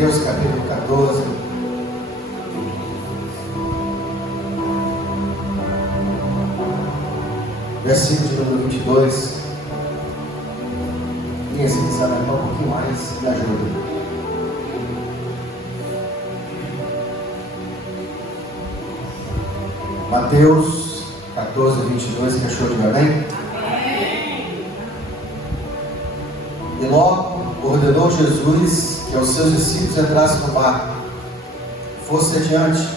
Mateus capítulo 14. Versículo de número 22. E esse quiser aumentar um pouquinho mais, me ajuda. Mateus 14, 22, que achou de amém? E logo ordenou Jesus que aos seus discípulos entrassem no barco, fosse adiante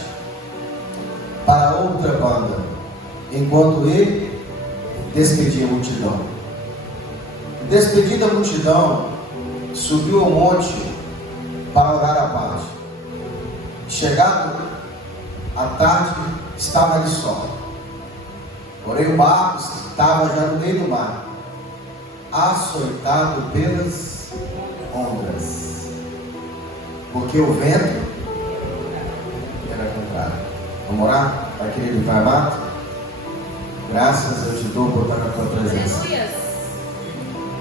para outra banda, enquanto ele despedia a multidão. Despedida a multidão, subiu ao monte para orar à parte. Chegado à tarde, estava ali só. Porém o barco estava já no meio do mar, açoitado pelas ondas, porque o vento era contrário. Vamos orar? Pai querido, Pai amado, graças eu te dou por estar na tua presença.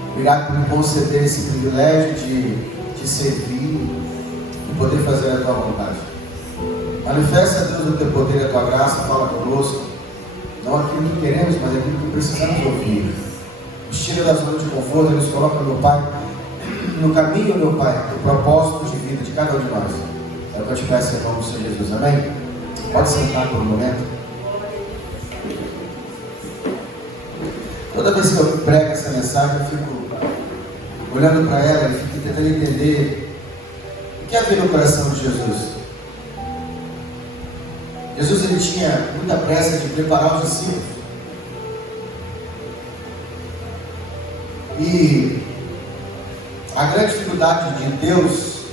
Obrigado por me conceder esse privilégio de te servir e poder fazer a tua vontade. Manifesta, Deus, o teu poder e a tua graça, fala conosco, não aquilo que queremos, mas aquilo que precisamos ouvir. Nos tira da zona de conforto e nos coloca, meu Pai, no caminho, meu Pai, do propósito de vida de cada um de nós. É o que eu te peço em nome do Senhor Jesus, amém? Pode sentar por um momento. Toda vez que eu prego essa mensagem, eu fico olhando para ela e fico tentando entender o que havia no coração de Jesus. Jesus, ele tinha muita pressa de preparar os discípulos. E a grande dificuldade de Deus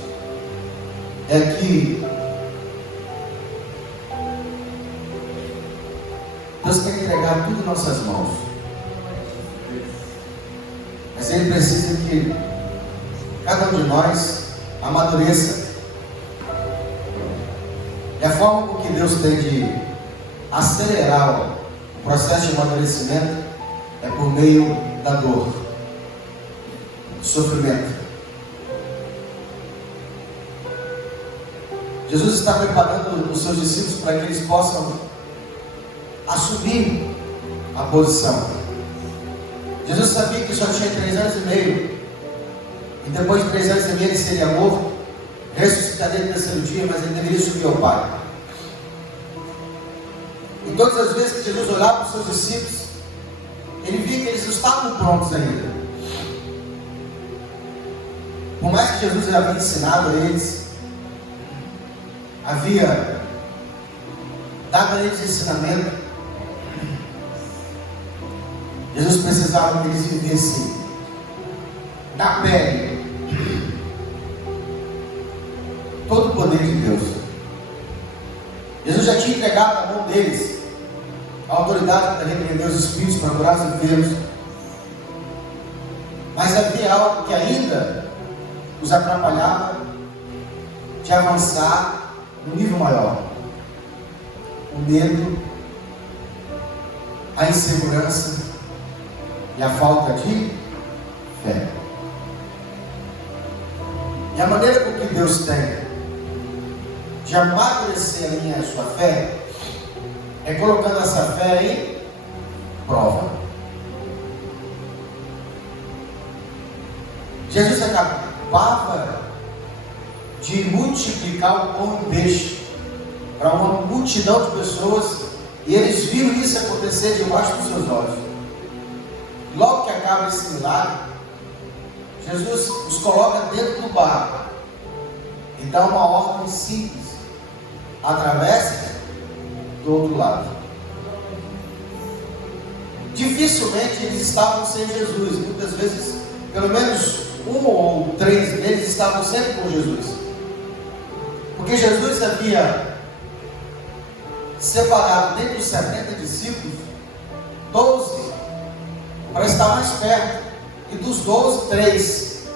é que Deus quer entregar tudo em nossas mãos. Mas Ele precisa que cada um de nós amadureça. E a forma com que Deus tem de acelerar o processo de amadurecimento é por meio da dor, do sofrimento. Jesus está preparando os seus discípulos para que eles possam assumir a posição. Jesus sabia que só tinha 3 anos e meio, e depois de 3 anos e meio ele seria morto, ressuscitaria no terceiro dia, mas ele deveria subir ao Pai. E todas as vezes que Jesus olhava para os seus discípulos, ele via que eles não estavam prontos ainda. Por mais que Jesus havia ensinado a eles, havia dado a eles ensinamento, Jesus precisava que eles vivessem na pele todo o poder de Deus. Jesus já tinha entregado na mão deles a autoridade para repreender os espíritos, para curar os enfermos. Mas havia algo que ainda os atrapalhava de avançar no nível maior: o medo, a insegurança e a falta de fé. E a maneira com que Deus tem de amadurecer a minha e a sua fé é colocando essa fé em prova. Jesus acabava de multiplicar o pão e o peixe para uma multidão de pessoas, e eles viram isso acontecer debaixo dos seus olhos. Logo que acaba esse milagre, Jesus os coloca dentro do barco e dá uma ordem simples: atravesse do outro lado. Dificilmente eles estavam sem Jesus. Muitas vezes, pelo menos 1 ou 3 deles estavam sempre com Jesus, porque Jesus havia separado dentre os 70 discípulos 12 para estar mais perto, e dos 12, 3.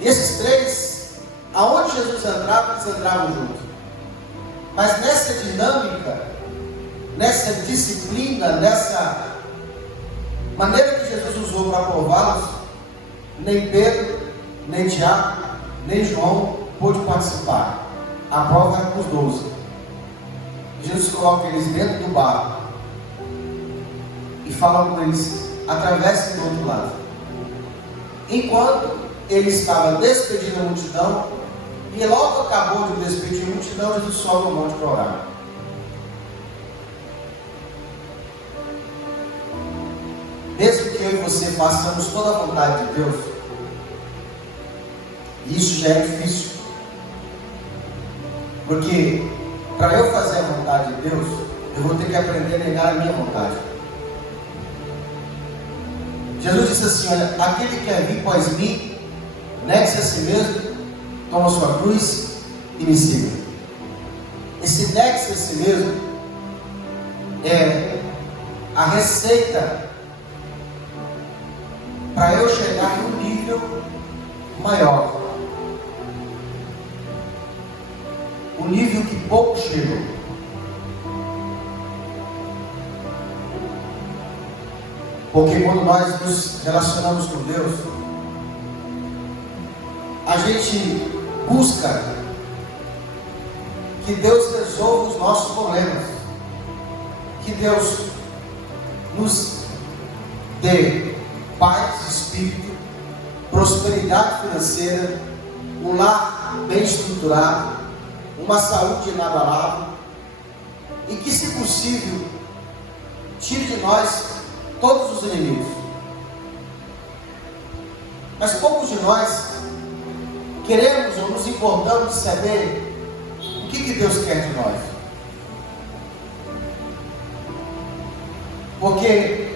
E esses 3, aonde Jesus entrava, eles entravam junto. Mas nessa dinâmica, nessa disciplina, nessa maneira que Jesus usou para prová-los, nem Pedro, nem Tiago, nem João pôde participar. A prova era com os 12. Jesus coloca eles dentro do barco e fala com eles: atravessem do outro lado. Enquanto ele estava despedindo a multidão, e logo acabou de despedir a multidão, Jesus sobe ao monte para orar. Mesmo que eu e você façamos toda a vontade de Deus, isso já é difícil. Porque para eu fazer a vontade de Deus, eu vou ter que aprender a negar a minha vontade. Jesus disse assim: olha, aquele que quer vir após mim, negue-se a si mesmo, toma a sua cruz e me siga. Esse negue-se a si mesmo é a receita para eu chegar num nível maior, um nível que poucos chegam. Porque quando nós nos relacionamos com Deus, a gente busca que Deus resolva os nossos problemas, que Deus nos dê paz de espírito, prosperidade financeira, um lar bem estruturado, uma saúde inabalável, e que, se possível, tire de nós todos os inimigos. Mas poucos de nós queremos ou nos importamos de saber o que Deus quer de nós. Porque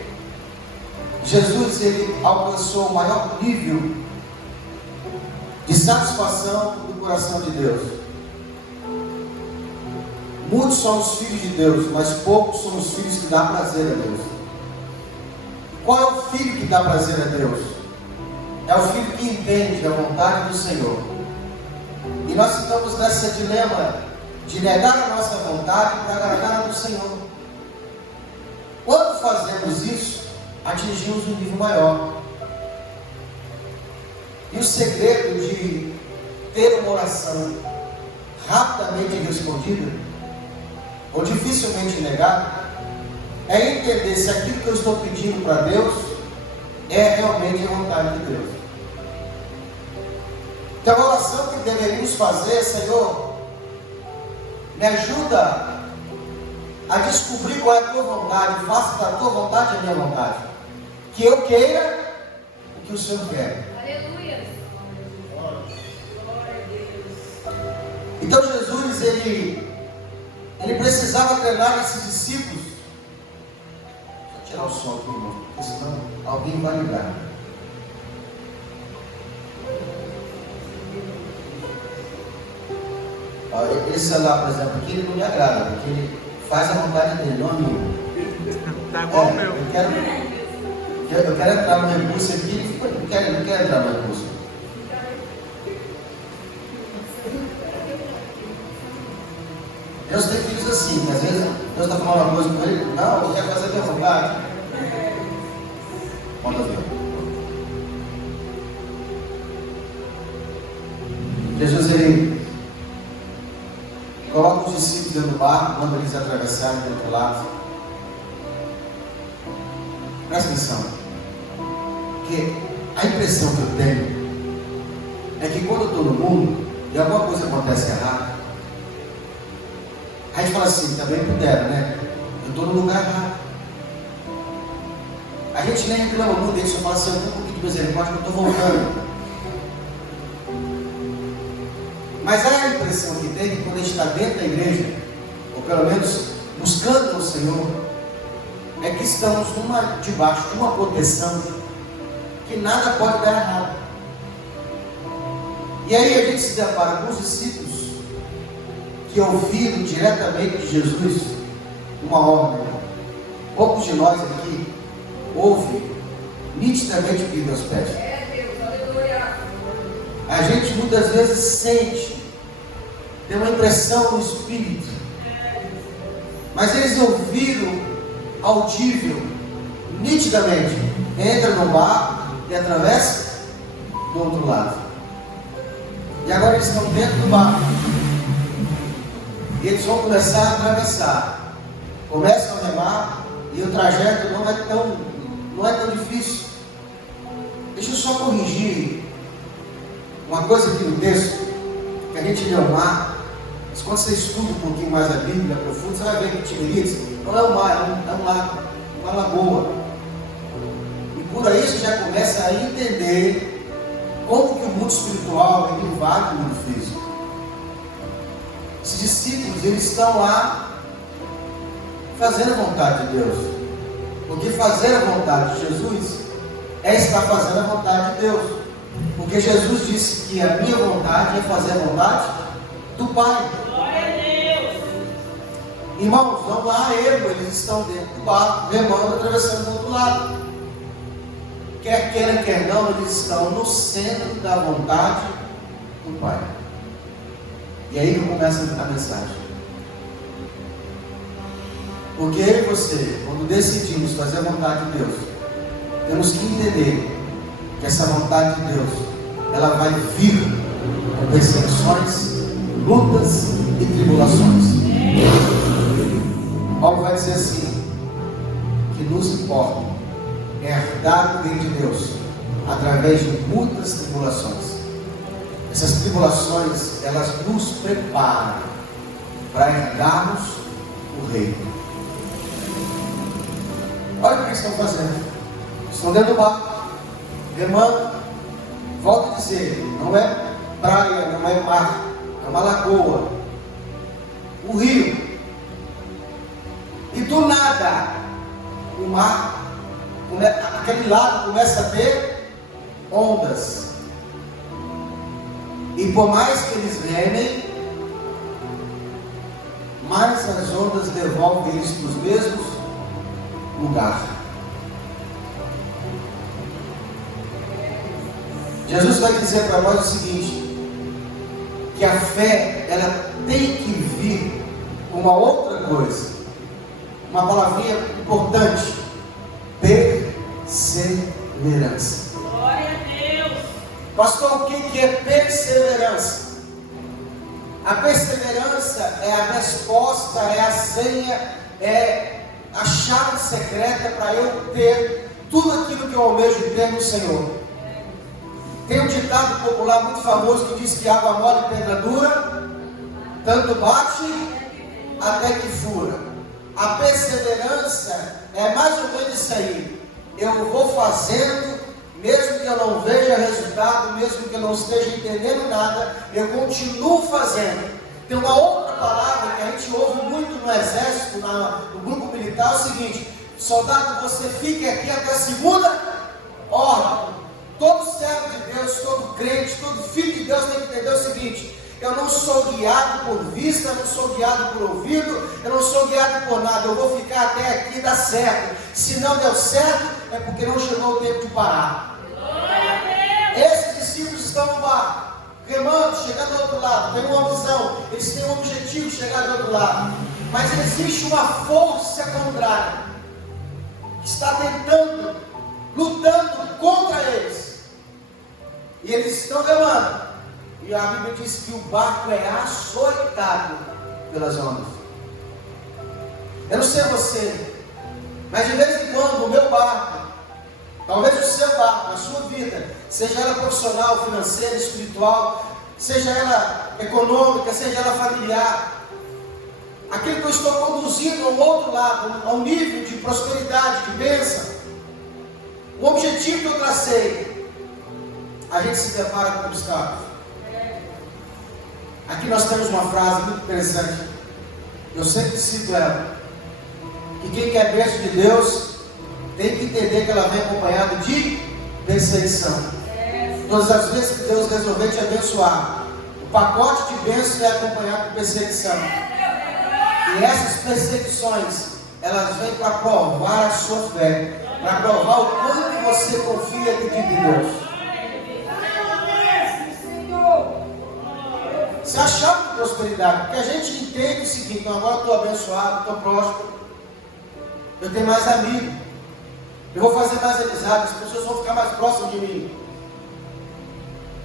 Jesus, ele alcançou o maior nível de satisfação do coração de Deus. Muitos são os filhos de Deus, mas poucos são os filhos que dão prazer a Deus. Qual é o filho que dá prazer a Deus? É o filho que entende a vontade do Senhor. E nós estamos nesse dilema de negar a nossa vontade para agradar a do Senhor. Quando fazemos isso, atingimos um nível maior. E o segredo de ter uma oração rapidamente respondida, ou dificilmente negada, é entender se aquilo que eu estou pedindo para Deus é realmente a vontade de Deus. Então a oração que deveríamos fazer: Senhor, me ajuda a descobrir qual é a tua vontade, faça da tua vontade a minha vontade, que eu queira o que o Senhor quer. Aleluia. Então Jesus, ele precisava treinar esses discípulos. Deixa eu tirar o som aqui, irmão, porque senão alguém vai ligar. Esse celular, por exemplo, aqui, ele não me agrada, porque ele faz a vontade dele, não a minha. Tá igual o meu. Eu quero entrar no recurso aqui, ele não quer entrar no recurso. Deus tem filhos assim, que às vezes Deus está falando uma coisa com ele: não, eu quero fazer a minha vontade. Manda ver. Jesus, ele coloca os discípulos dentro do barco, manda eles atravessarem do outro lado. Presta atenção, porque a impressão que eu tenho é que quando eu estou no mundo e alguma coisa acontece errado, a gente fala assim: também puderam, né? Eu estou no lugar errado. A gente nem reclama muito, a gente só fala assim: um pouquinho de misericórdia que eu estou voltando. Mas a impressão que tem, que quando a gente está dentro da igreja, ou pelo menos buscando o Senhor, é que estamos debaixo de uma proteção que nada pode dar errado. E aí a gente se depara com os discípulos que ouviram diretamente de Jesus uma ordem. Poucos de nós aqui ouvem nitidamente o que Deus pede. A gente muitas vezes sente, tem uma impressão no espírito, mas eles ouviram audível, nitidamente: entra no barco e atravessa do outro lado. E agora eles estão dentro do barco. E eles vão começar a atravessar. Começam a remar e o trajeto não é tão difícil. Deixa eu só corrigir uma coisa aqui no texto, que a gente lê o mar, mas quando você estuda um pouquinho mais a Bíblia, profundo, você vai ver que Tiberíades não é um mar, é um lago, uma lagoa. E por aí você já começa a entender como que o mundo espiritual ele invade o mundo físico. Esses discípulos, eles estão lá fazendo a vontade de Deus. Porque fazer a vontade de Jesus é estar fazendo a vontade de Deus. Porque Jesus disse que a minha vontade é fazer a vontade do Pai. Glória a Deus. Irmãos, não há erro, eles estão dentro do barco, remando, atravessando do outro lado. Quer queiram, quer não, eles estão no centro da vontade do Pai. E aí que começa a mensagem. Porque eu e você, quando decidimos fazer a vontade de Deus, temos que entender que essa vontade de Deus, ela vai vir com perseguições, lutas e tribulações. Paulo vai dizer assim, que nos importa herdar o reino de Deus através de muitas tribulações. Essas tribulações, elas nos preparam para herdarmos o reino. Olha o que eles estão fazendo. Estão dentro do barco, remando. Volto a dizer, não é praia, não é mar, é uma lagoa, um rio. E do nada, o mar, aquele lado começa a ter ondas. E por mais que eles remem, mais as ondas devolvem eles para os mesmos lugares. Jesus vai dizer para nós o seguinte, que a fé, ela tem que vir com uma outra coisa, uma palavrinha importante, perseverança. Glória a Deus. Pastor, o que é perseverança? A perseverança é a resposta, é a senha, é a chave secreta para eu ter tudo aquilo que eu almejo ter no Senhor. Tem um ditado popular muito famoso que diz que água mole e pedra dura, tanto bate até que fura. A perseverança é mais ou menos isso aí. Eu vou fazendo, mesmo que eu não veja resultado, mesmo que eu não esteja entendendo nada, eu continuo fazendo. Tem uma outra palavra que a gente ouve muito no exército, no grupo militar, é o seguinte: soldado, você fique aqui até a segunda ordem. Todo servo de Deus, todo crente, todo filho de Deus tem que entender o seguinte: eu não sou guiado por vista, eu não sou guiado por ouvido, eu não sou guiado por nada, eu vou ficar até aqui e dar certo. Se não deu certo, é porque não chegou o tempo de parar. Esses discípulos estão no barco, remando, chegando do outro lado, tem uma visão, eles têm um objetivo de chegar do outro lado, mas existe uma força contrária, que está tentando, lutando contra eles, e eles estão remando, e a Bíblia diz que o barco é açoitado pelas ondas. Eu não sei você, mas de vez em quando o meu barco, talvez o seu barco, a sua vida, seja ela profissional, financeira, espiritual, seja ela econômica, seja ela familiar, aquilo que eu estou conduzindo ao outro lado, ao nível de prosperidade, de bênção, o objetivo que eu tracei, a gente se depara com obstáculos. Aqui nós temos uma frase muito interessante, eu sempre cito ela, que quem quer bênção de Deus tem que entender que ela vem acompanhada de perseguição. Todas as vezes que Deus resolver te abençoar, o pacote de bênção é acompanhado por perseguição. E essas perseguições, elas vêm para provar a sua fé, para provar o quanto você confia e acredita em Deus. Você achava de prosperidade, porque a gente entende o seguinte: não, agora eu estou abençoado, estou próspero, eu tenho mais amigos, eu vou fazer mais amizade, as pessoas vão ficar mais próximas de mim.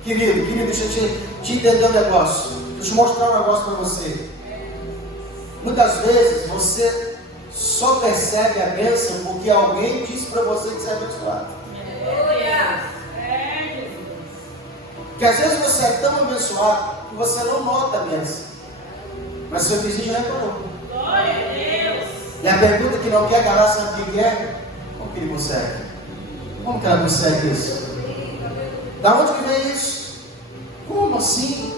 Querido, deixa eu te entender um negócio. Deixa eu mostrar um negócio para você. Muitas vezes você só percebe a bênção porque alguém disse para você que você é abençoado. Porque às vezes você é tão abençoado que você não nota a bênção. Mas seu vizinho já reparou. Glória a Deus. E a pergunta que não quer calar, sabe o que é? Como que ele consegue? Como que ela consegue isso? Da onde que vem isso? Como assim?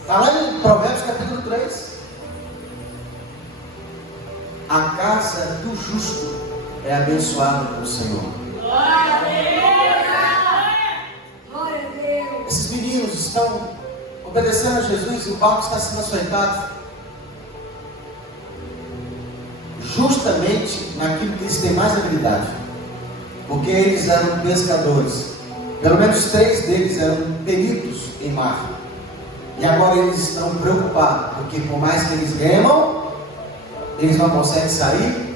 Está lá em Provérbios capítulo 3. A casa do justo é abençoada pelo Senhor. Glória a Deus. Glória a Deus. Esses meninos estão obedecendo a Jesus e o barco está sendo açoitado. Justamente naquilo que eles têm mais habilidade. Porque eles eram pescadores. Pelo menos 3 deles eram peritos em mar. E agora eles estão preocupados. Porque por mais que eles remam, eles não conseguem sair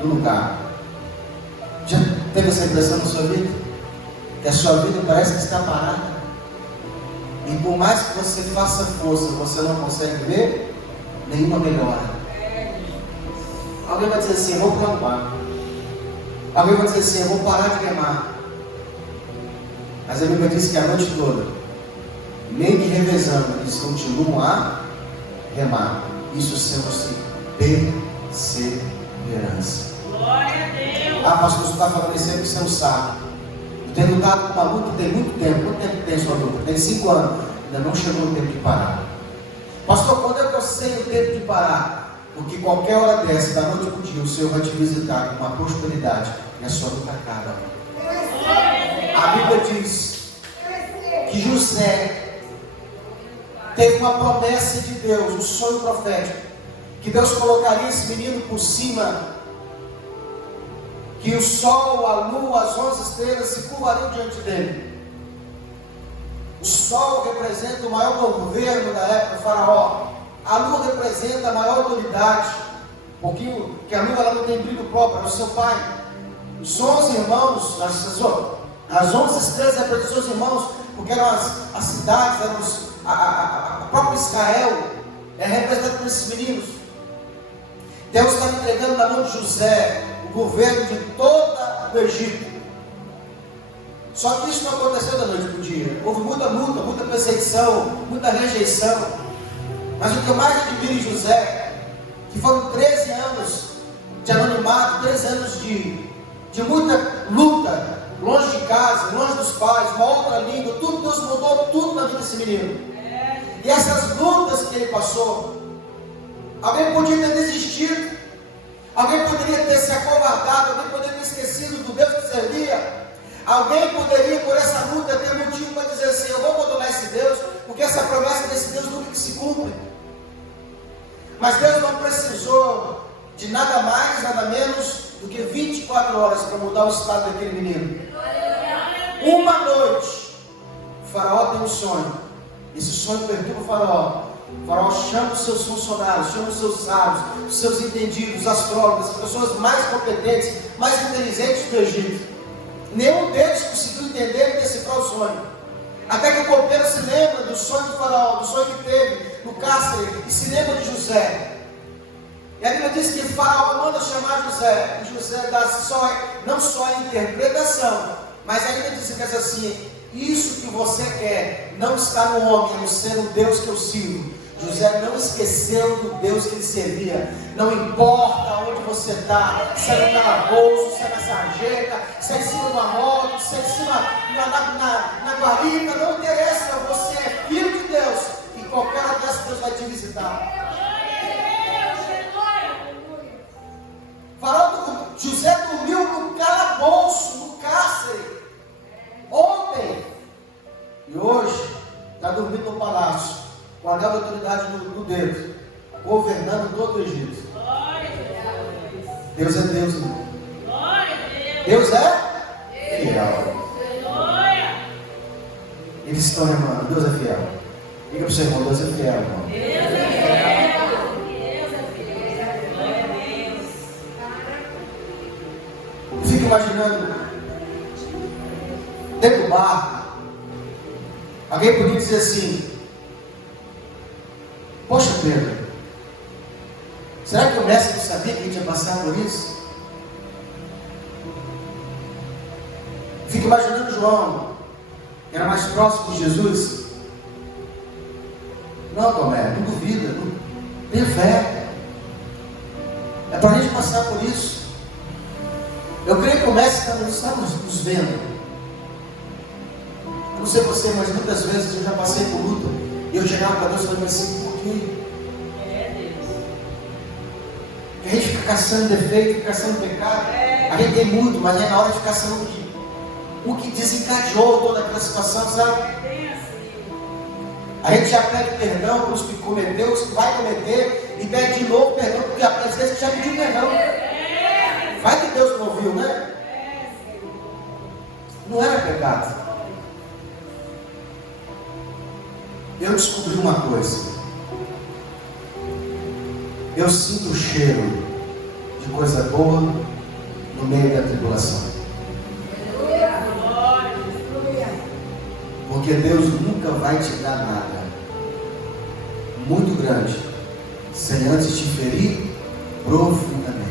do lugar. Já teve essa impressão na sua vida? Que a sua vida parece que está parada. E por mais que você faça força, você não consegue ver nenhuma melhora. Alguém vai dizer assim, eu vou para um barco. Alguém vai dizer assim, eu vou parar de remar. Mas a Bíblia diz que a noite toda, meio que revezando, eles continuam a remar. Isso chama-se perseverança. Glória a Deus. Ah, pastor, você está falando isso aí que você não sabe. Eu tenho lutado com uma luta tem muito tempo. Quanto tempo tem sua luta? Tem 5 anos. Ainda não chegou o tempo de parar. Pastor, quando é que eu sei o tempo de parar? Porque qualquer hora dessa, da noite para o dia, o Senhor vai te visitar com uma prosperidade e a sua luta acaba. A Bíblia diz que José teve uma promessa de Deus, um sonho profético, que Deus colocaria esse menino por cima, que o sol, a lua, as 11 estrelas se curvariam diante dele. O sol representa o maior governo da época, o faraó. A lua representa a maior autoridade, porque a lua ela não tem brilho próprio, é o seu pai. Os 11 irmãos, as 11 estrelas representam os irmãos, porque eram as cidades, eram a própria Israel, é representada por esses meninos. Deus está entregando na mão de José o governo de todo o Egito. Só que isso não aconteceu da noite para o dia. Houve muita luta, muita perseguição, muita rejeição. Mas o que eu mais admiro em José, que foram 13 anos de anonimato, 13 anos de muita luta, longe de casa, longe dos pais, uma outra língua, tudo, Deus mudou tudo na vida desse menino. E essas lutas que ele passou, alguém podia ter desistido, alguém poderia ter se acovardado, alguém poderia ter esquecido do Deus que servia, alguém poderia por essa luta ter motivo para dizer assim, eu vou abandonar esse Deus, porque essa promessa desse Deus nunca se cumpre. Mas Deus não precisou de nada mais, nada menos do que 24 horas para mudar o estado daquele menino. Uma noite, o faraó tem um sonho. Esse sonho perturba o faraó. O faraó chama os seus funcionários, chama os seus sábios, os seus entendidos, os astrólogos, as pessoas mais competentes, mais inteligentes do Egito. Nenhum deles conseguiu entender e decifrar o sonho. Até que o copeiro se lembra do sonho do faraó, do sonho que teve no cárcere, e se lembra de José. E a Bíblia diz que o faraó manda chamar José, e José dá não só a interpretação, mas ainda diz assim, isso que você quer não está no homem, é no ser o Deus que eu sirvo. José não esqueceu do Deus que ele servia. Não importa onde você está, se é no calabouço, se é na sarjeta, se é em cima de uma moto, se é em cima na guarita, não interessa, você é filho de Deus. E qualquer hora dessa Deus vai te visitar. José dormiu no calabouço, no cárcere, ontem. E hoje está dormindo no palácio, com a autoridade no dedo, governando todo o Egito. Deus é Deus, irmão. Deus é fiel. Eles estão remando, Deus é fiel. Diga para o seu irmão, Deus é fiel, irmão. Eu fico imaginando dentro do barco, Alguém podia dizer assim: poxa, Pedro, será que o mestre não sabia que a gente ia passar por isso? Fica imaginando João, que era mais próximo de Jesus. Não, Tomé, não duvida, não, tenha fé. É para a gente passar por isso. Eu creio que o mestre está nos vendo. Eu não sei você, mas muitas vezes eu já passei por luta e eu chegava para Deus e falava assim: por quê? Porque a gente fica caçando defeito, fica caçando pecado. A gente tem muito, mas é na hora de caçando o que desencadeou toda aquela situação, sabe? A gente já pede perdão para os que cometeu, os que vai cometer, e pede de novo perdão, porque às vezes já pediu perdão. Vai que Deus não ouviu, né? Não era pecado. Eu descobri uma coisa. Eu sinto o cheiro de coisa boa no meio da tribulação. Porque Deus nunca vai te dar nada muito grande sem antes te ferir profundamente.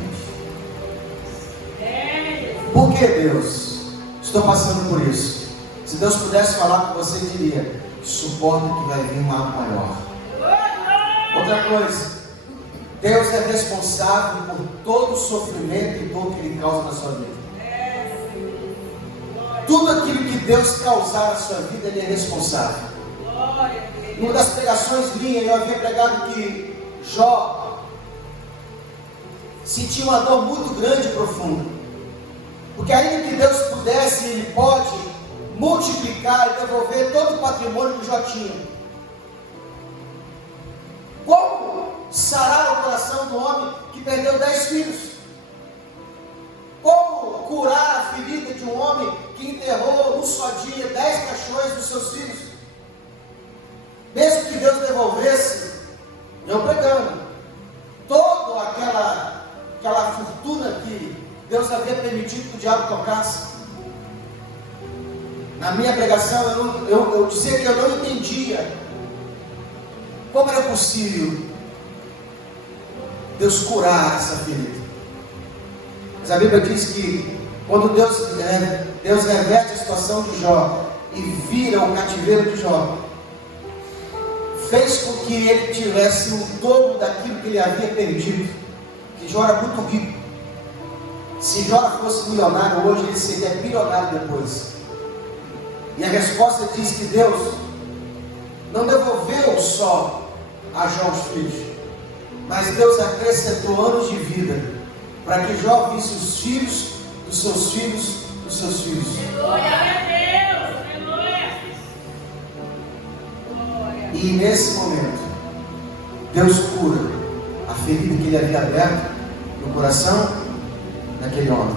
Por que, Deus? Estou passando por isso. Se Deus pudesse falar com você, diria: suporta que vai vir algo maior. Outra coisa, Deus é responsável por todo o sofrimento e dor que Ele causa na sua vida. Tudo aquilo que Deus causar na sua vida, Ele é responsável. Numa das pregações minhas, eu havia pregado que Jó sentia uma dor muito grande e profunda. Porque ainda que Deus pudesse, Ele pode multiplicar e devolver todo o patrimônio que Jó tinha. Como sarar o coração do homem que perdeu 10 filhos? Como curar a ferida de um homem que enterrou num só dia 10 caixões dos seus filhos? Mesmo que Deus devolvesse, eu pregando, toda aquela fortuna que Deus havia permitido que o diabo tocasse. Na minha pregação eu dizia que eu não entendia como era possível Deus curar essa ferida. Mas a Bíblia diz que quando Deus reverte a situação de Jó e vira o cativeiro de Jó, fez com que ele tivesse o dobro daquilo que ele havia perdido. Que Jó era muito rico. Se Jó fosse milionário hoje, ele seria bilionário depois. E a resposta diz que Deus não devolveu só a Jó os filhos, mas Deus acrescentou anos de vida para que Jó visse os filhos dos seus filhos dos seus filhos. Glória a Deus, aleluia. E nesse momento, Deus cura a ferida que ele havia aberto no coração daquele homem.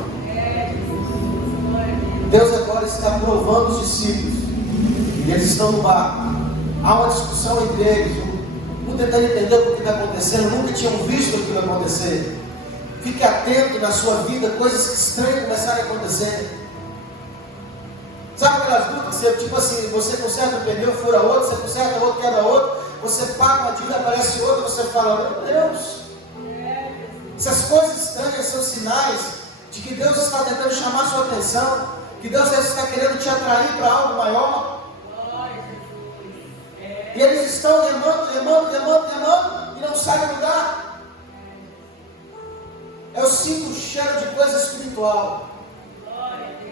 Deus agora está provando os discípulos. E eles estão no barco. Há uma discussão entre eles. Um tentando entender o que está acontecendo. Nunca tinham visto aquilo acontecer. Fique atento na sua vida. Coisas estranhas começarem a acontecer. Sabe aquelas lutas? Tipo assim, você conserta um pneu, fura outro. Você conserta outro, quebra outro. Você paga uma dívida, aparece outra. Você fala: meu Deus. Essas coisas estranhas são sinais de que Deus está tentando chamar a sua atenção, que Deus está querendo te atrair para algo maior. E eles estão remando e não sabem do lugar. Eu sinto o cheiro de coisa espiritual.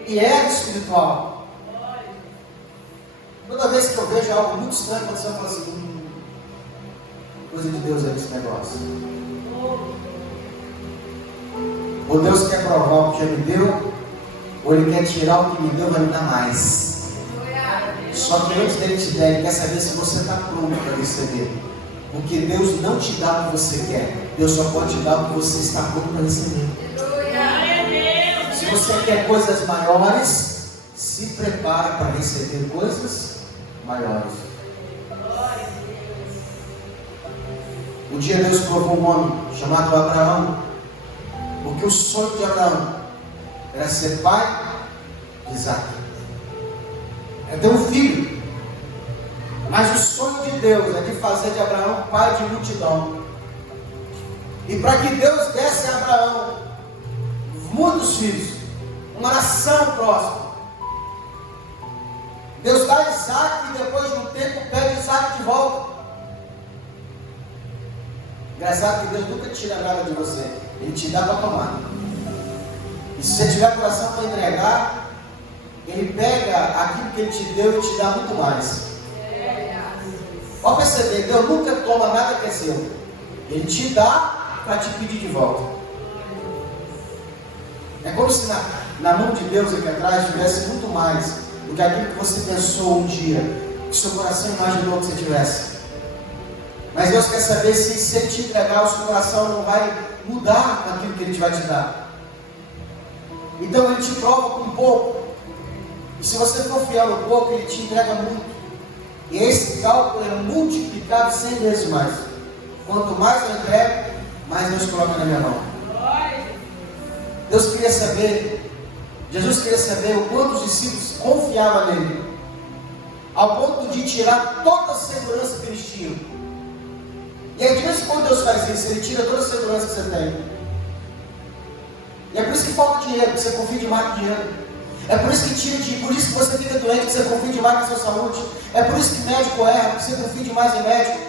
E é espiritual. Toda vez que eu vejo algo muito estranho acontecendo, eu falo assim: coisa de Deus é esse negócio. Ou Deus quer provar o que já me deu, ou Ele quer tirar o que me deu, vai me dar mais. Só que antes dele te der, Ele quer saber se você está pronto para receber. Porque Deus não te dá o que você quer, Deus só pode te dar o que você está pronto para receber. Se você quer coisas maiores, se prepare para receber coisas maiores. Um dia Deus provou um homem chamado Abraão. Porque o sonho de Abraão era ser pai de Isaac. Era ter um filho. Mas o sonho de Deus é de fazer de Abraão pai de multidão. E para que Deus desse a Abraão muitos filhos, uma nação próxima, Deus dá Isaac e depois de um tempo pede Isaac de volta. Engraçado que Deus nunca tira nada de você, Ele te dá para tomar. E se você tiver coração para entregar, Ele pega aquilo que Ele te deu e te dá muito mais. Pode perceber, Deus nunca toma nada que é seu. Ele te dá para te pedir de volta. É como se na mão de Deus aqui atrás tivesse muito mais do que aquilo que você pensou um dia, que seu coração imaginou que você tivesse. Mas Deus quer saber se Ele te entregar, o seu coração não vai mudar com aquilo que Ele vai te dar. Então Ele te prova com pouco. E se você for fiel no pouco, Ele te entrega muito. E esse cálculo é multiplicado 100 vezes mais. Quanto mais eu entrego, mais Deus coloca na minha mão. Deus queria saber, Jesus queria saber o quanto os discípulos confiavam nele, ao ponto de tirar toda a segurança que eles tinham. E aí de vez em quando Deus faz isso, Ele tira toda a segurança que você tem. E é por isso que falta dinheiro, porque você confia demais no dinheiro. É por isso que por isso que você fica doente, que você confia demais na sua saúde. É por isso que médico erra, porque você confia demais em médico.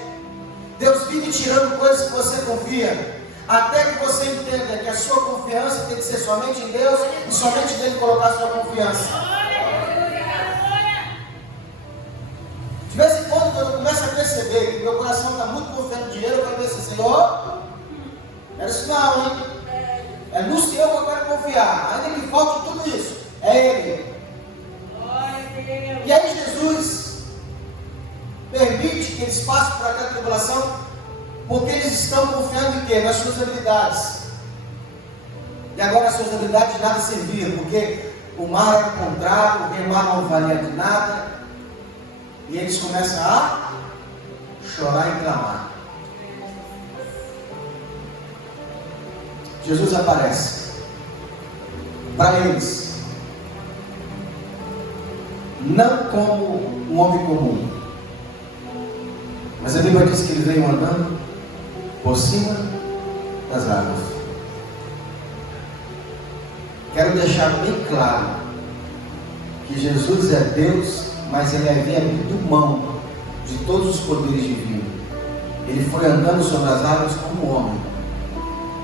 Deus vive tirando coisas que você confia, até que você entenda que a sua confiança tem que ser somente em Deus e somente nele colocar a sua confiança. De vez em quando eu começo a perceber que meu coração está muito confiando no dinheiro, eu quero ver assim, Senhor, não é isso não, hein? É no Senhor que eu quero confiar, ainda que falte tudo isso, é Ele. E aí Jesus permite que eles passem por aquela tribulação, porque eles estão confiando em quê? Nas suas habilidades. E agora as suas habilidades de nada serviam, porque o mar era contrário, o remar não valia de nada. E eles começam a chorar e clamar. Jesus aparece para eles, não como um homem comum, mas a Bíblia diz que ele veio andando por cima das águas. Quero deixar bem claro que Jesus é Deus, mas Ele havia abrido mão de todos os poderes divinos. Ele foi andando sobre as águas como homem,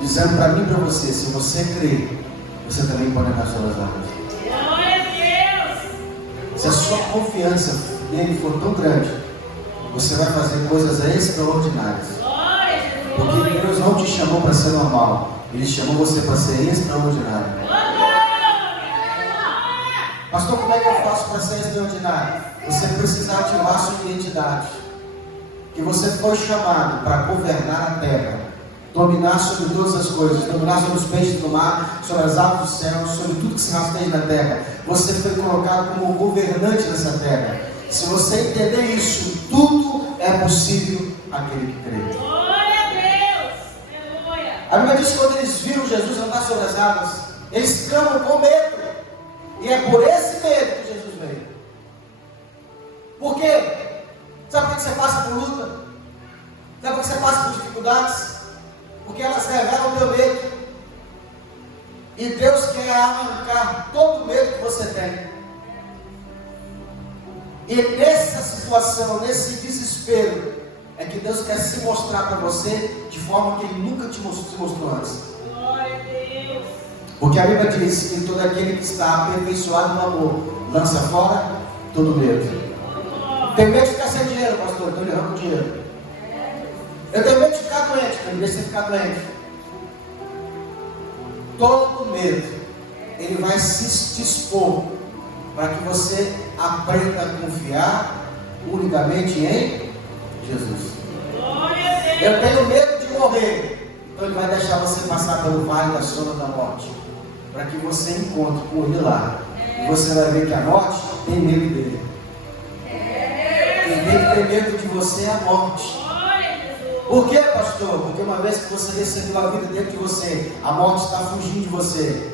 dizendo para mim e para você, se você crer, você também pode andar sobre as águas. Se a sua confiança nele for tão grande, você vai fazer coisas extraordinárias. Porque Deus não te chamou para ser normal, Ele chamou você para ser extraordinário. Pastor, como é que eu faço para ser extraordinário? Você precisa ativar a sua identidade. Que você foi chamado para governar a terra, dominar sobre todas as coisas, dominar sobre os peixes do mar, sobre as aves do céu, sobre tudo que se rasteja na terra. Você foi colocado como governante dessa terra. Se você entender isso, tudo é possível àquele que crê. Glória a Deus! A Bíblia diz que quando eles viram Jesus andar sobre as águas, eles clamam com medo. E é por esse medo que Jesus veio. Por quê? Sabe por que você passa por luta? Sabe por que você passa por dificuldades? Porque elas revelam o teu medo. E Deus quer arrancar todo o medo que você tem. E nessa situação, nesse desespero, é que Deus quer se mostrar para você de forma que Ele nunca se mostrou antes. Glória a Deus! Porque a Bíblia diz que todo aquele que está aperfeiçoado no amor lança fora todo medo. Tem medo de ficar sem dinheiro, pastor? Estou lhe arrancando dinheiro. Eu tenho medo de ficar doente, não deixa você ficar doente. Todo medo, ele vai se expor para que você aprenda a confiar unicamente em Jesus. Glória a Deus! Eu tenho medo de morrer, então Ele vai deixar você passar pelo vale da sombra da morte, para que você encontre com Ele lá. E você vai ver que a morte tem medo dele. Quem tem que ter medo de você é a morte. Por quê, pastor? Porque uma vez que você recebeu a vida dentro de você, a morte está fugindo de você.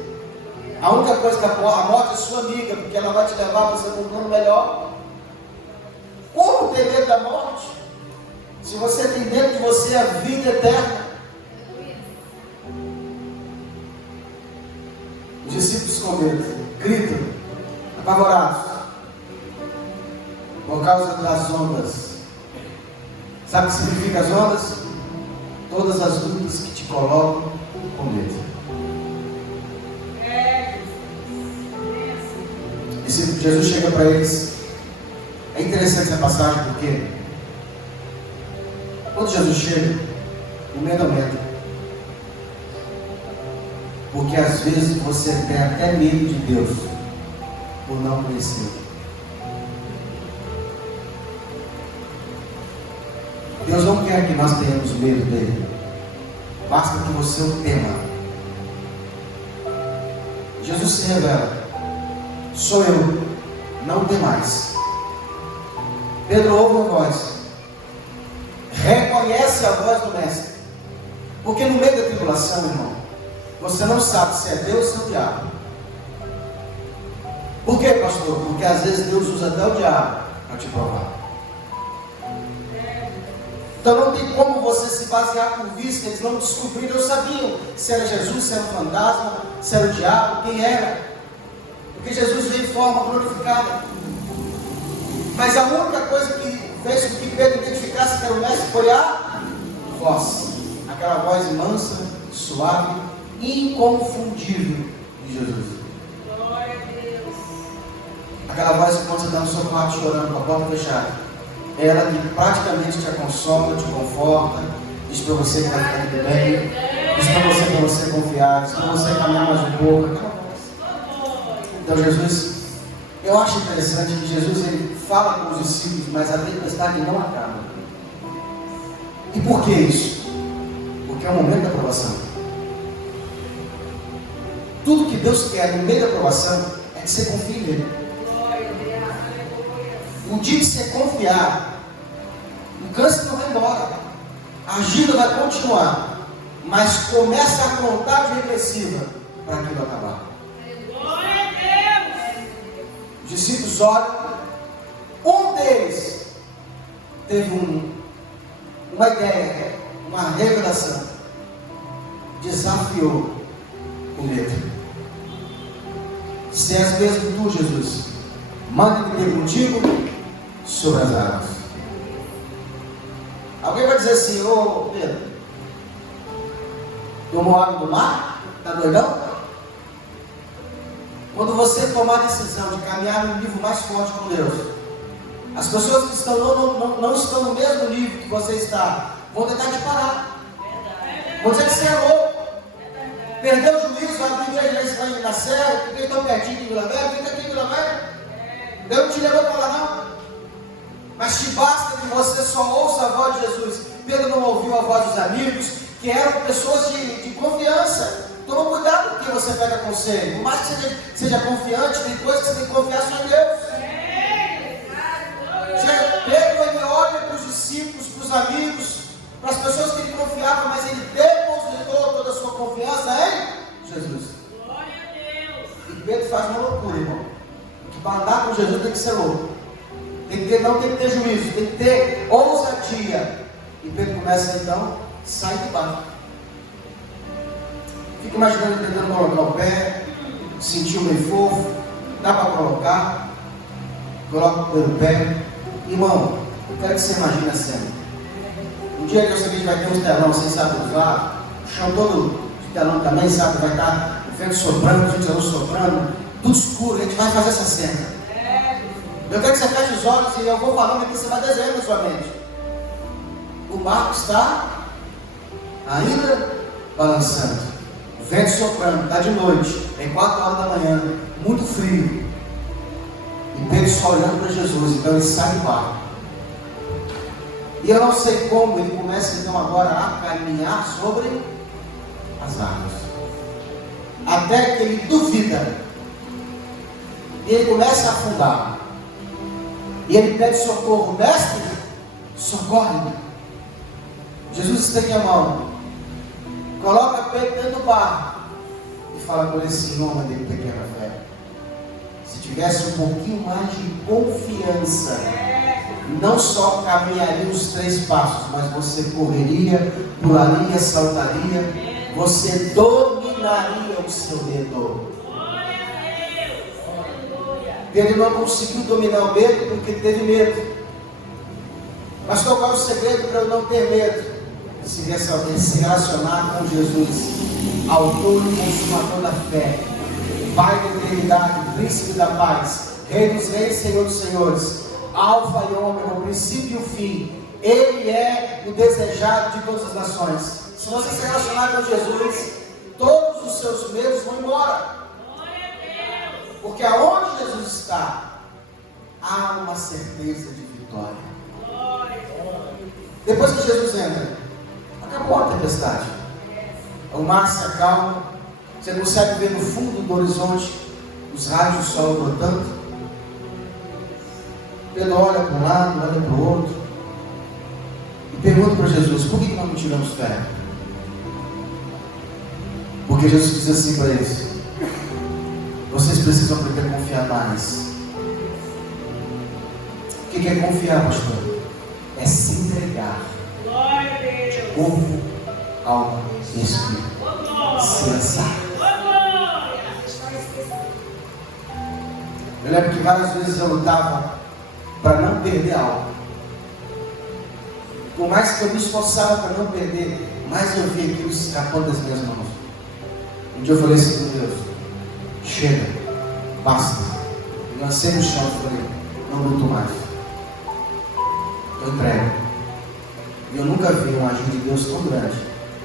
A única coisa que a morte é sua amiga, porque ela vai te levar para você para um plano melhor. Como ter medo da morte? Se você tem dentro de você a vida eterna. Os discípulos com medo, gritam, apavorados, por causa das ondas. Sabe o que significa as ondas? Todas as lutas que te colocam com medo. E se Jesus chega para eles, é interessante essa passagem, porque quando Jesus chega, o medo aumenta. Porque às vezes você tem até medo de Deus, por não conhecer. Deus não quer que nós tenhamos medo dele. Basta que você o tema. Jesus se revela. Sou eu, não tem mais. Pedro ouve a voz. Reconhece a voz do Mestre. Porque no meio da tribulação, irmão, você não sabe se é Deus ou o diabo. Por quê, pastor? Porque às vezes Deus usa até o diabo para te provar. Então não tem como você se basear por vista. Eles não descobriram, não sabiam se era Jesus, se era um fantasma, se era o diabo, quem era. Porque Jesus veio em forma glorificada. Mas a única coisa que fez com que Pedro identificasse que era o Mestre foi a voz. Aquela voz mansa, suave, inconfundível de Jesus. Glória a Deus. Aquela voz que quando você está no seu quarto chorando com a porta fechada, ela que praticamente te consola, te conforta, diz para você que vai ficar tudo bem, diz para você confiar, diz para você caminhar mais um pouco. Então Jesus, eu acho interessante que Jesus ele fala com os discípulos, mas a tempestade não acaba. E por que isso? Porque é o momento da aprovação. Tudo que Deus quer no meio da aprovação é que você confie nele. O dia que você confiar, o câncer não vai embora, a agenda vai continuar, mas começa a contagem regressiva para aquilo acabar. Glória a Deus. Os discípulos olham, um deles teve uma ideia, uma revelação, desafiou o medo. Se és mesmo tu, Jesus, manda-me ter contigo sobre as águas. Alguém vai dizer assim: ô Pedro, tomou água do mar? Está doidão? Quando você tomar a decisão de caminhar no nível mais forte com Deus, as pessoas que estão não estão no mesmo nível que você está, vão tentar te parar. Vão dizer que você é louco. Perdeu o juízo, vai abrir a igreja lá na Serra, porque estão pertinho de Vila Velha, fica aqui em Vila Velha. Deus não te levou para lá não. Mas te basta que você só ouça a voz de Jesus. Pedro não ouviu a voz dos amigos, que eram pessoas de confiança. Toma cuidado com quem você pega conselho. Por mais que seja confiante, tem coisas que você tem que confiar só em Deus. Pedro ele olha para os discípulos, para os amigos, para as pessoas que ele confiava, mas ele depositou toda a sua confiança em Jesus. Glória a Deus. E Pedro faz uma loucura, irmão. Que para andar com Jesus tem que ser louco. Não tem que ter juízo, tem que ter ousadia. E Pedro começa então, sai do barco. Fica imaginando ele tentando colocar o pé, sentiu meio fofo, dá para coloca pelo pé. Irmão, eu quero que você imagine a cena. Um dia que eu sei que vai ter uns telão, vocês sabem usar, o chão todo de telão também, sabe, vai estar o vento soprando, os telão soprando, tudo escuro, a gente vai fazer essa cena. Eu quero que você feche os olhos e eu vou falando aqui, você vai desenhando na sua mente. O barco está ainda balançando, o vento soprando, está de noite, é 4 horas da manhã, muito frio. E Pedro só olhando para Jesus, então ele sai do barco. E eu não sei como ele começa então agora a caminhar sobre as águas. Até que ele duvida. E ele começa a afundar. E ele pede socorro. Mestre, socorre-me. Jesus estende a mão. Coloca Pedro dentro do barco. E fala com ele assim: homem de pequena fé. Se tivesse um pouquinho mais de confiança não só caminharia os 3 passos, mas você correria, pularia, saltaria, você dominaria o seu redor. Pedro não conseguiu dominar o medo porque teve medo. Pastor, qual é o segredo para eu não ter medo? Se relacionar com Jesus, autor e consumador da fé, Pai da eternidade, príncipe da paz, Rei dos reis, Senhor dos senhores, Alfa e Ômega, o princípio e o fim. Ele é o desejado de todas as nações. Se você se relacionar com Jesus, todos os seus medos vão embora. Porque aonde Jesus está, há uma certeza de vitória. Depois que Jesus entra, acabou a tempestade. O mar se acalma. Você consegue ver no fundo do horizonte os raios do sol brotando. Pedro olha para um lado, olha para o outro e pergunta para Jesus: por que nós não tiramos fé? Porque Jesus diz assim para eles: vocês precisam aprender a confiar mais. O que é confiar, pastor? É se entregar de corpo, alma e espírito. Se lançar. Eu lembro que várias vezes eu lutava para não perder algo. Por mais que eu me esforçava para não perder, mais eu via aquilo escapando das minhas mãos. Um dia eu falei assim: meu Deus, chega, basta. Eu lancei no chão e falei: não luto mais. Eu entrego. E eu nunca vi uma ajuda de Deus tão grande.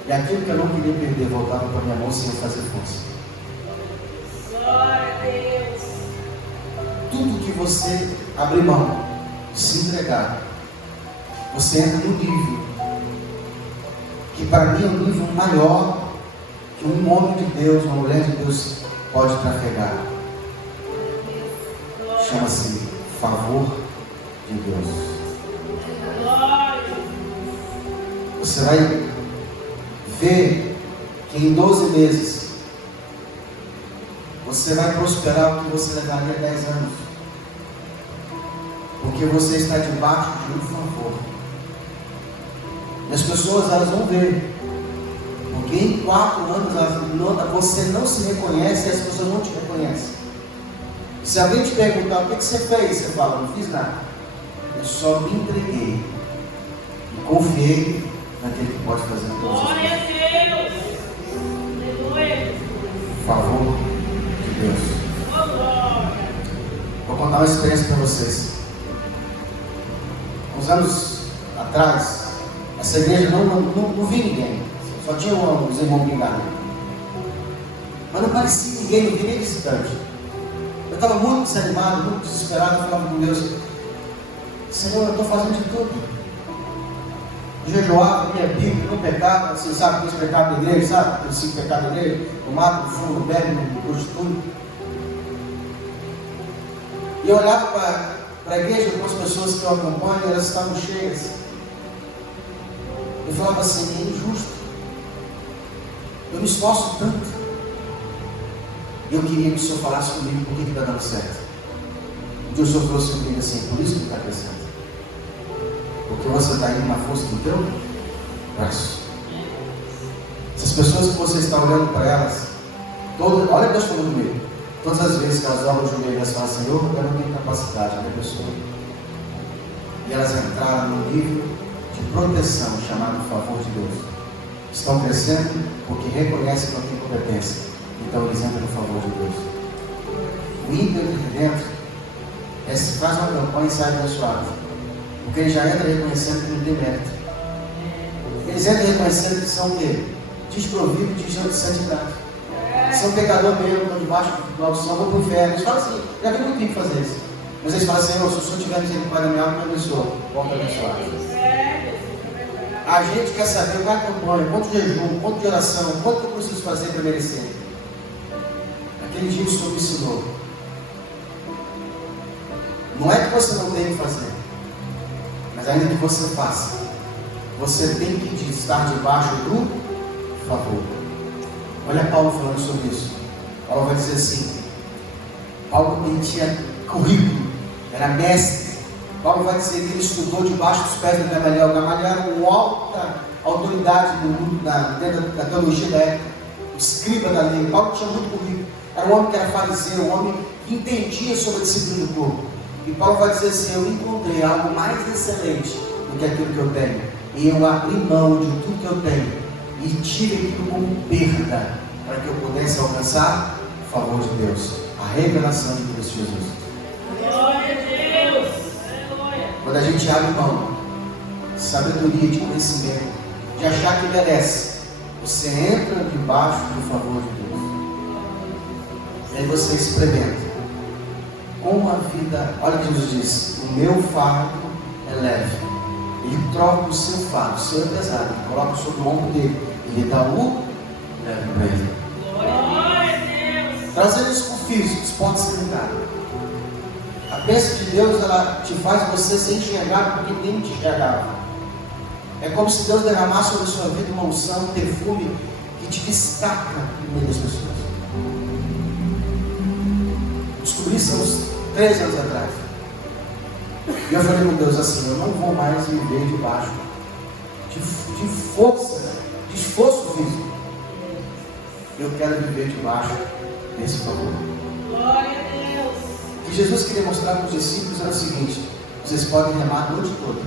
E aquilo que eu não queria perder voltava para minha mão sem eu fazer força. Glória a Deus. Tudo que você abrir mão, se entregar, você entra no nível que para mim é um nível maior que um homem de Deus, uma mulher de Deus pode trafegar. Chama-se favor de Deus. Você vai ver que em 12 meses você vai prosperar o que você levaria 10 anos. Porque você está debaixo de um favor. E as pessoas, elas vão ver. Porque em 4 anos você não se reconhece e as pessoas não te reconhecem. Se alguém te perguntar o que você fez, você fala: não fiz nada. Eu só me entreguei e confiei naquele que pode fazer todas as coisas. Glória a Deus. Aleluia. Favor de Deus. Vou contar uma experiência para vocês. Uns anos atrás, essa igreja não vi ninguém. Só tinha uns irmãos pingados. Mas não parecia ninguém, não vi nem visitante. Eu estava muito desanimado, muito desesperado. Eu falava com Deus: Senhor, eu estou fazendo de tudo. Jejuava, lia Bíblia, não pecava. Você sabe que esse pecado da igreja, sabe? Os 5 pecados da igreja: o mato, o fumo, o bebe, o prostitui. E eu olhava para a igreja, com as pessoas que eu acompanho, elas estavam cheias. Eu falava assim: é injusto. Eu me esforço tanto. Eu queria que o Senhor falasse comigo por que está dando certo. Um dia o Senhor falou comigo assim: por isso que está crescendo. Porque você está indo na força do teu braço. Essas pessoas que você está olhando para elas, olha Deus falando comigo. Todas as vezes que elas dobram o joelho, elas falam: Senhor, eu não tenho capacidade da pessoa. E elas entraram num nível de proteção chamado favor de Deus. Estão crescendo porque reconhecem que não tem competência. Então eles entram no favor de Deus. O ímpio de dentro faz uma campanha e sai abençoado. Porque ele já entra reconhecendo que não tem mérito. Eles entram reconhecendo que são o quê? Desprovidos de santidade. São pecador mesmo, estão debaixo do maldição, vão para o inferno. Eles falam assim: já vi muito tempo fazer isso. Mas eles falam: Senhor, se o Senhor tiver misericórdia da minha alma, me abençoa. Volta abençoado. A gente quer saber qual é a campanha, quanto jejum, quanto de oração, quanto eu preciso fazer para merecer. Aquele dia o Senhor me ensinou. Não é que você não tem que fazer, mas ainda que você faça, você tem que estar debaixo do favor. Olha Paulo falando sobre isso. Paulo vai dizer assim: Paulo tinha currículo, era mestre, Paulo vai dizer que ele estudou debaixo dos pés do Gamaliel. Gamaliel era uma alta autoridade no mundo, dentro da teologia da época, o escriba da lei. Paulo tinha muito currículo. Era um homem que era fariseu, um homem que entendia sobre a disciplina do corpo. E Paulo vai dizer assim: eu encontrei algo mais excelente do que aquilo que eu tenho. E eu abri mão de tudo que eu tenho e tive aquilo como perda, para que eu pudesse alcançar o favor de Deus, a revelação de Cristo Jesus. Glória a Deus. Aleluia. Quando a gente abre mão de sabedoria, de conhecimento, de achar que merece, você entra debaixo do favor de Deus. E aí você experimenta como a vida. Olha o que Jesus diz: o meu fardo é leve. Ele troca o seu fardo, o seu é pesado, ele coloca sobre o ombro dele, ele dá o leve para ele. Glória a Deus. Trazendo isso para o físico, isso pode ser ligado. A bênção de Deus, ela te faz você ser enxergado porque ninguém te enxergava. É como se Deus derramasse sobre a sua vida uma unção, um perfume que te destaca no meio das pessoas. Descobri isso há uns 3 anos atrás. E eu falei com Deus assim: eu não vou mais viver debaixo de força, de esforço físico. Eu quero viver debaixo desse favor. Glória a Deus. O que Jesus queria mostrar para os discípulos era o seguinte: vocês podem remar a noite toda,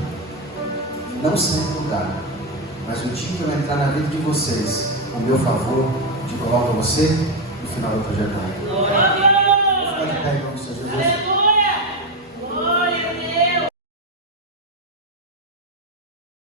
não sair do lugar, mas o dia que eu entrar na vida de vocês, o meu favor te coloca você no final da trajetória. Glória a Deus. Pode pegar.